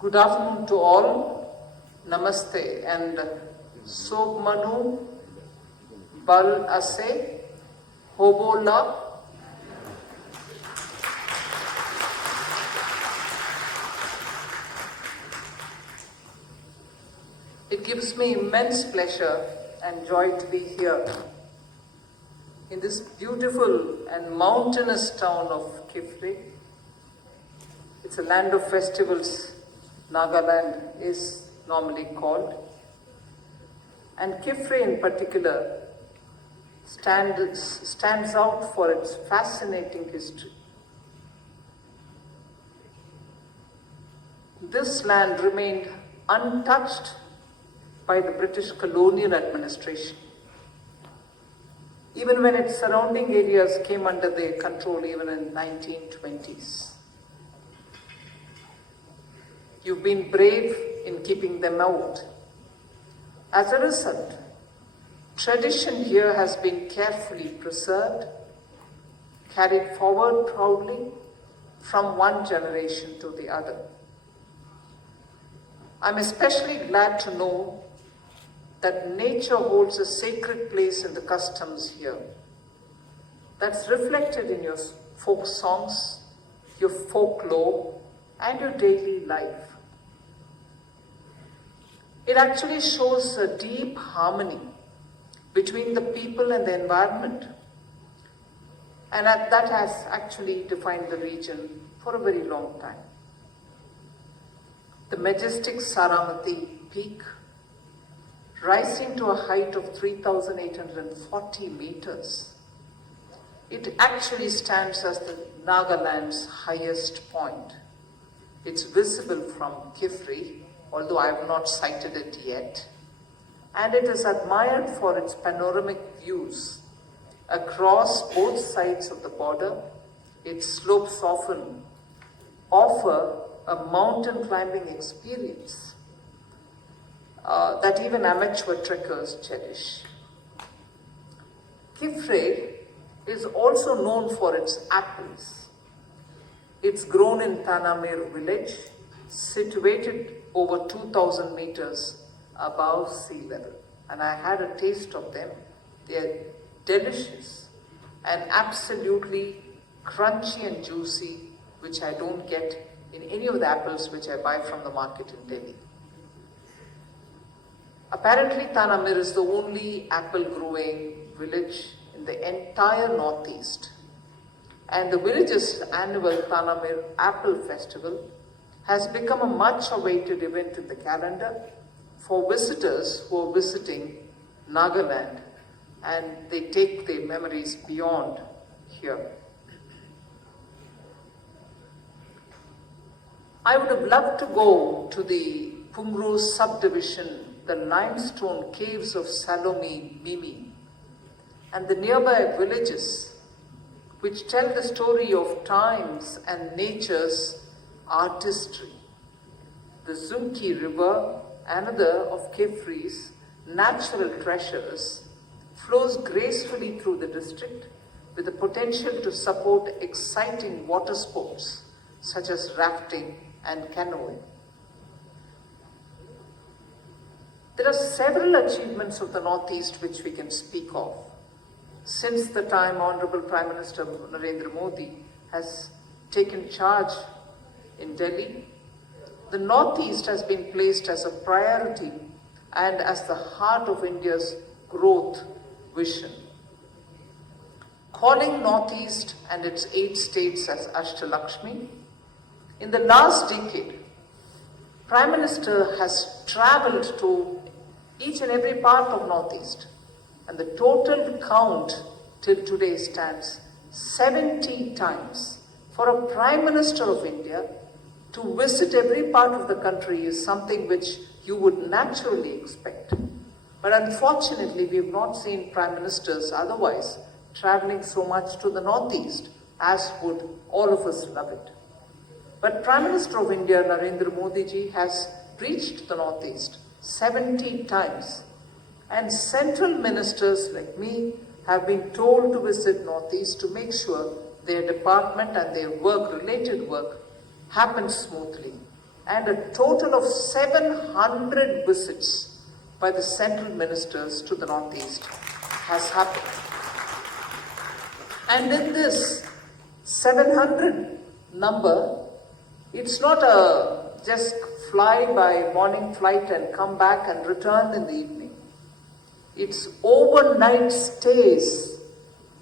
Good afternoon to all. Namaste and Sob Manu Bal Ase Hobola. It gives me immense pleasure and joy to be here in this beautiful and mountainous town of Kiphire. It's a land of festivals, Nagaland is normally called. And Kiphire in particular stands out for its fascinating history. This land remained untouched by the British colonial administration, even when its surrounding areas came under their control even in 1920s. You've been brave in keeping them out. As a result, tradition here has been carefully preserved, carried forward proudly from one generation to the other. I'm especially glad to know that nature holds a sacred place in the customs here. That's reflected in your folk songs, your folklore, and your daily life. It actually shows a deep harmony between the people and the environment. And that has actually defined the region for a very long time. The majestic Saramati peak, rising to a height of 3,840 meters. It actually stands as the Nagaland's highest point. It's visible from Kiphire, although I have not sighted it yet. And it is admired for its panoramic views across both sides of the border. Its slopes often offer a mountain climbing experience that even amateur trekkers cherish. Kiphire is also known for its apples. It's grown in Tanamir village, situated over 2,000 meters above sea level. And I had a taste of them. They are delicious and absolutely crunchy and juicy, which I don't get in any of the apples which I buy from the market in Delhi. Apparently, Tanamir is the only apple growing village in the entire Northeast. And the village's annual Tanamir Apple Festival has become a much awaited event in the calendar for visitors who are visiting Nagaland, and they take their memories beyond here. I would have loved to go to the Pumru subdivision, the limestone caves of Salomi Mimi, and the nearby villages, which tell the story of times and nature's artistry. The Zunki River, another of Kiphire's natural treasures, flows gracefully through the district with the potential to support exciting water sports such as rafting and canoeing. There are several achievements of the Northeast which we can speak of. Since the time Honorable Prime Minister Narendra Modi has taken charge in Delhi, the Northeast has been placed as a priority and as the heart of India's growth vision. Calling Northeast and its 8 states as Ashtalakshmi, in the last decade, Prime Minister has travelled to each and every part of Northeast, and the total count till today stands 70 times. For a Prime Minister of India to visit every part of the country is something which you would naturally expect. But unfortunately, we have not seen Prime Ministers otherwise travelling so much to the Northeast as would all of us love it. But Prime Minister of India, Narendra Modi ji, has reached the Northeast 70 times. And central ministers like me have been told to visit Northeast to make sure their department and their work, related work, happens smoothly. and a total of 700 visits by the central ministers to the Northeast has happened. And in this 700 number, it's not a just fly by morning flight and come back and return in the evening. It's overnight stays,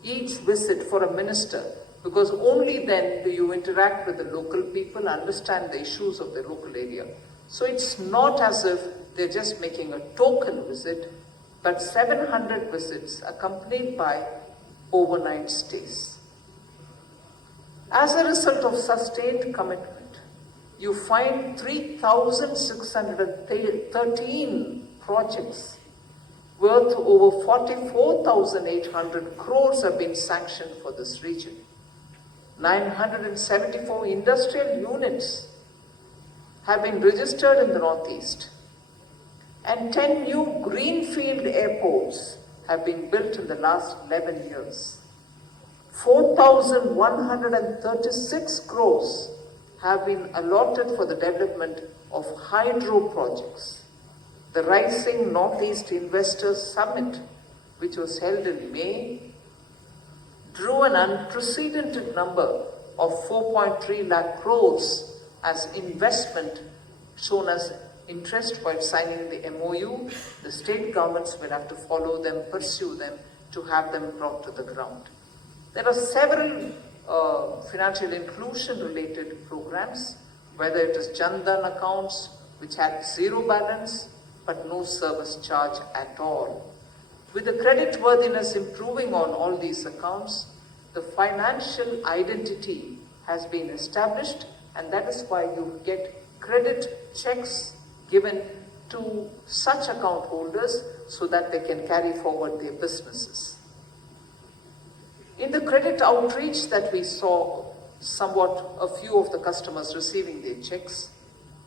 each visit for a minister, because only then do you interact with the local people, understand the issues of the local area. So it's not as if they're just making a token visit, but 700 visits accompanied by overnight stays. As a result of sustained commitment, you find 3,613 projects worth over 44,800 crores have been sanctioned for this region. 974 industrial units have been registered in the Northeast, and 10 new greenfield airports have been built in the last 11 years. 4,136 crores have been allotted for the development of hydro projects. The Rising Northeast Investors Summit, which was held in May, drew an unprecedented number of 4.3 lakh crores as investment shown as interest while signing the MOU. The state governments will have to follow them, pursue them to have them brought to the ground. There are several financial inclusion related programs, whether it is Jan Dhan accounts, which had zero balance but no service charge at all. With the credit worthiness improving on all these accounts, the financial identity has been established, and that is why you get credit checks given to such account holders so that they can carry forward their businesses. In the credit outreach that we saw, somewhat a few of the customers receiving their checks,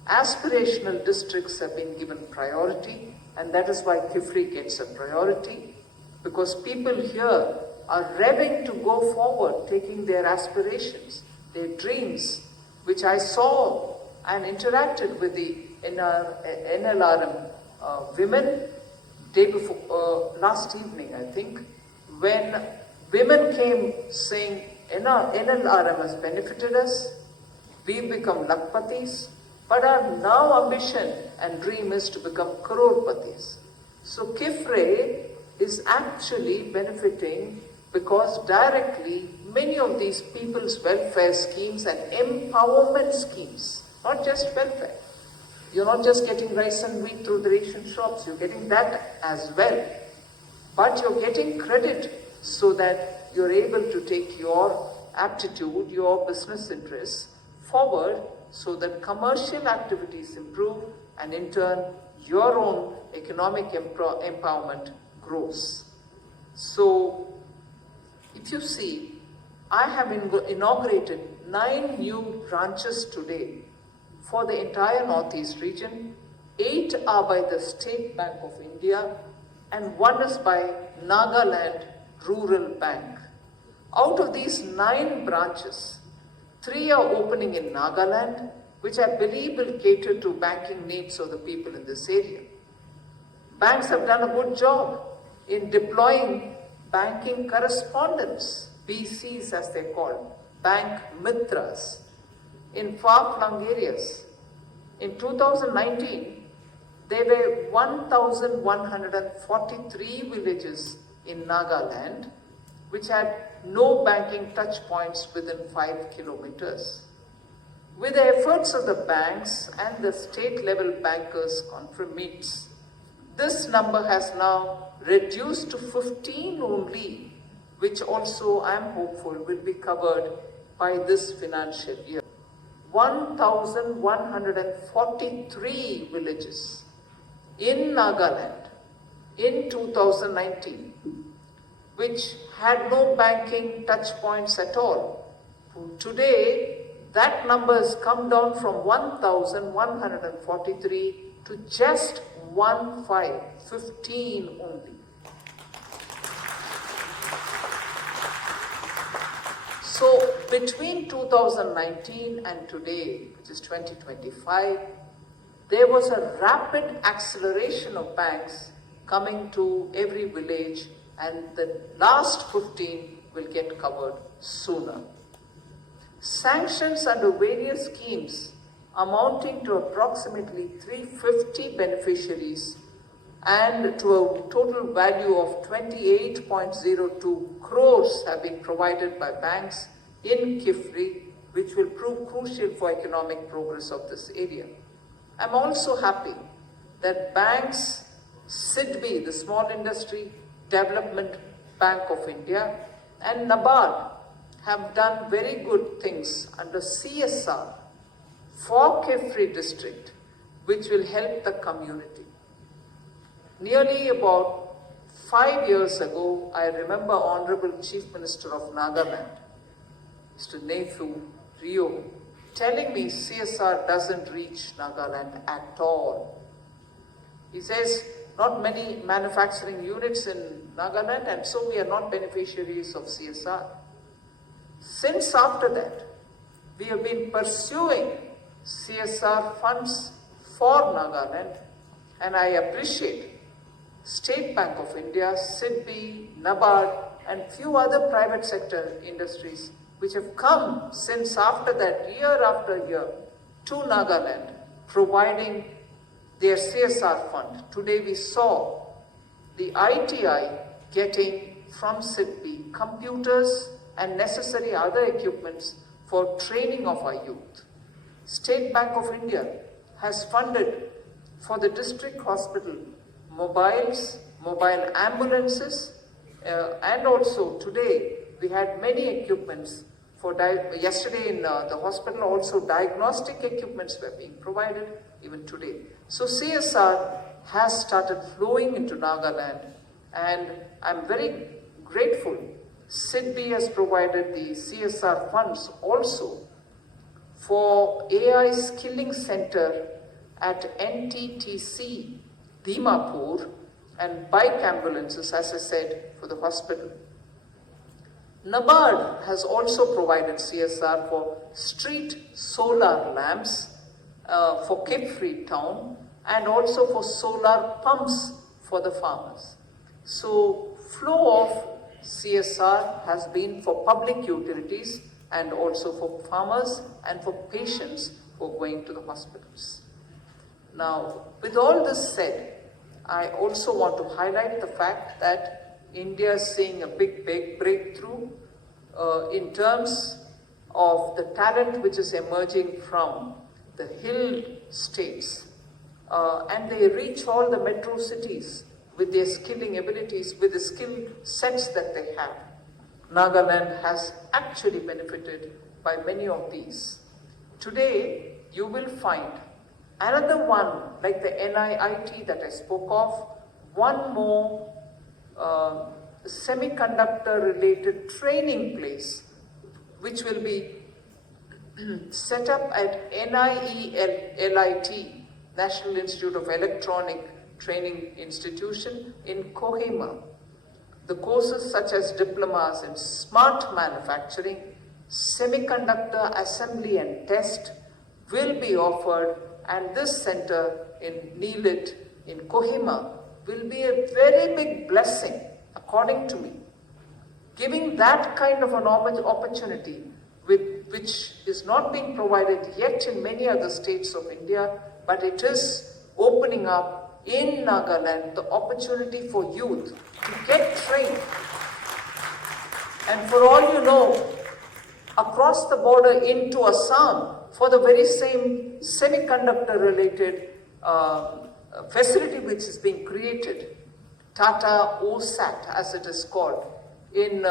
aspirational districts have been given priority, and that is why Kiphire gets a priority, because people here are revving to go forward, taking their aspirations, their dreams, which I saw and interacted with the NLRM women day before, last evening, I think, when women came saying, NLRM has benefited us, we've become lakhpatis, but our now ambition and dream is to become crorpatis. So Kiphire is actually benefiting because directly many of these people's welfare schemes and empowerment schemes, not just welfare. You're not just getting rice and wheat through the ration shops, you're getting that as well. But you're getting credit so that you're able to take your aptitude, your business interests forward so that commercial activities improve and in turn your own economic empowerment grows. So if you see, I have inaugurated 9 new branches today for the entire Northeast region. 8 are by the State Bank of India and 1 is by Nagaland Rural Bank. Out of these 9 branches, 3 are opening in Nagaland, which I believe will cater to banking needs of the people in this area. Banks have done a good job in deploying banking correspondents, BCs as they're called, bank mitras, in far-flung areas. In 2019, there were 1,143 villages in Nagaland which had no banking touch points within 5 kilometers. With the efforts of the banks and the state level bankers conference, this number has now reduced to 15 only, which also I am hopeful will be covered by this financial year. 1,143 villages in Nagaland in 2019, which had no banking touch points at all. Today, that number has come down from 1,143 to just 15 only. So between 2019 and today, which is 2025, there was a rapid acceleration of banks coming to every village, and the last 15 will get covered sooner. Sanctions under various schemes amounting to approximately 350 beneficiaries and to a total value of 28.02 crores have been provided by banks in Kiphire, which will prove crucial for economic progress of this area. I'm also happy that banks, SIDBI, the Small Industry Development Bank of India, and NABARD have done very good things under CSR for Kiphire district, which will help the community. Nearly about 5 years ago, I remember Honorable Chief Minister of Nagaland, Mr. Nethu Rio, telling me CSR doesn't reach Nagaland at all. He says, not many manufacturing units in Nagaland, and so we are not beneficiaries of CSR. Since after that, we have been pursuing CSR funds for Nagaland, and I appreciate State Bank of India, SIDBI, NABARD, and few other private sector industries which have come since after that, year after year, to Nagaland, providing their CSR fund. Today we saw the ITI getting from SIDBI computers and necessary other equipments for training of our youth. State Bank of India has funded for the district hospital mobiles, mobile ambulances, and also today we had many equipments for yesterday in the hospital also diagnostic equipments were being provided even today. So CSR has started flowing into Nagaland, and I'm very grateful. SIDBI has provided the CSR funds also for AI Skilling Center at NTTC Dimapur, and bike ambulances, as I said, for the hospital. NABARD has also provided CSR for street solar lamps for Kiphire town, and also for solar pumps for the farmers. So flow of CSR has been for public utilities and also for farmers and for patients who are going to the hospitals. Now, with all this said, I also want to highlight the fact that India is seeing a big breakthrough in terms of the talent which is emerging from the hill states, and they reach all the metro cities with their skilling abilities, with the skill sets that they have. Nagaland has actually benefited by many of these. Today, you will find another one like the NIIT that I spoke of, one more semiconductor related training place which will be set up at NIELIT, National Institute of Electronic Training Institution in Kohima. The courses such as diplomas in smart manufacturing, semiconductor assembly and test will be offered, and this center in NIELIT in Kohima will be a very big blessing, according to me. Giving that kind of an opportunity which is not being provided yet in many other states of India, but it is opening up in Nagaland the opportunity for youth to get trained. And for all you know, across the border into Assam, for the very same semiconductor related facility which is being created, Tata OSAT as it is called, in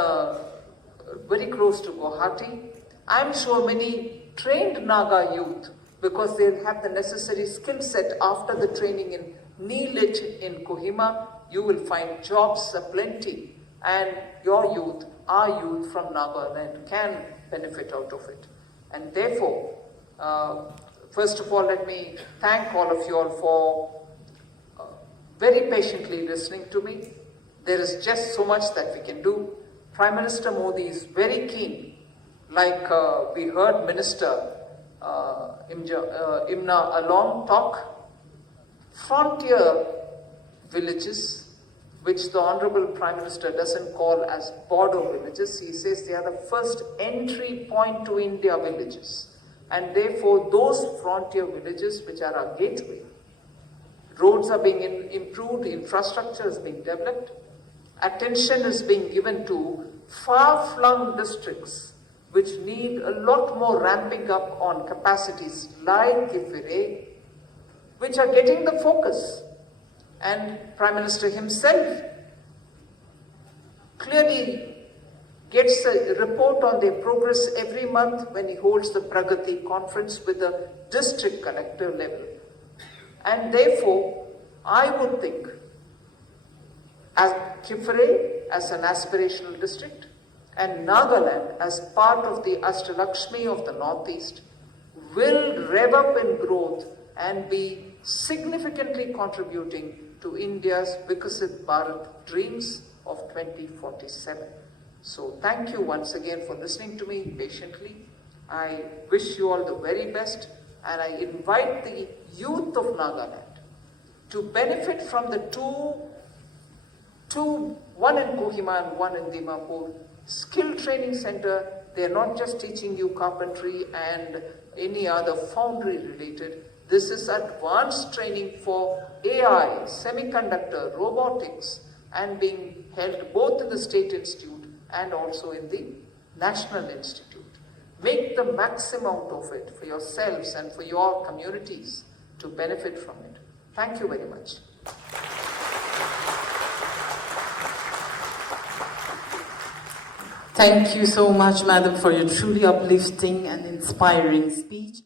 very close to Guwahati. I'm sure many trained Naga youth, because they have the necessary skill set after the training in NIELIT in Kohima, you will find jobs aplenty, and your youth, our youth from Nagaland can benefit out of it. And therefore, first of all, let me thank all of you all for very patiently listening to me. There is just so much that we can do. Prime Minister Modi is very keen like we heard Minister Imna Along talk, frontier villages, which the Honorable Prime Minister doesn't call as border villages. He says they are the first entry point to India villages. And therefore, those frontier villages, which are our gateway, roads are being improved, infrastructure is being developed, attention is being given to far-flung districts which need a lot more ramping up on capacities like Kiphire, which are getting the focus. And Prime Minister himself clearly gets a report on their progress every month when he holds the Pragati conference with the district collector level. And therefore, I would think, as Kiphire as an aspirational district and Nagaland as part of the Ashtalakshmi of the Northeast will rev up in growth and be significantly contributing to India's Vikasit Bharat dreams of 2047. So thank you once again for listening to me patiently. I wish you all the very best, and I invite the youth of Nagaland to benefit from the one in Kohima and one in Dimapur, skill training center. They are not just teaching you carpentry and any other foundry related. This is advanced training for AI, semiconductor, robotics, and being held both in the State Institute and also in the National Institute. Make the maximum out of it for yourselves and for your communities to benefit from it. Thank you very much. Thank you so much, Madam, for your truly uplifting and inspiring speech.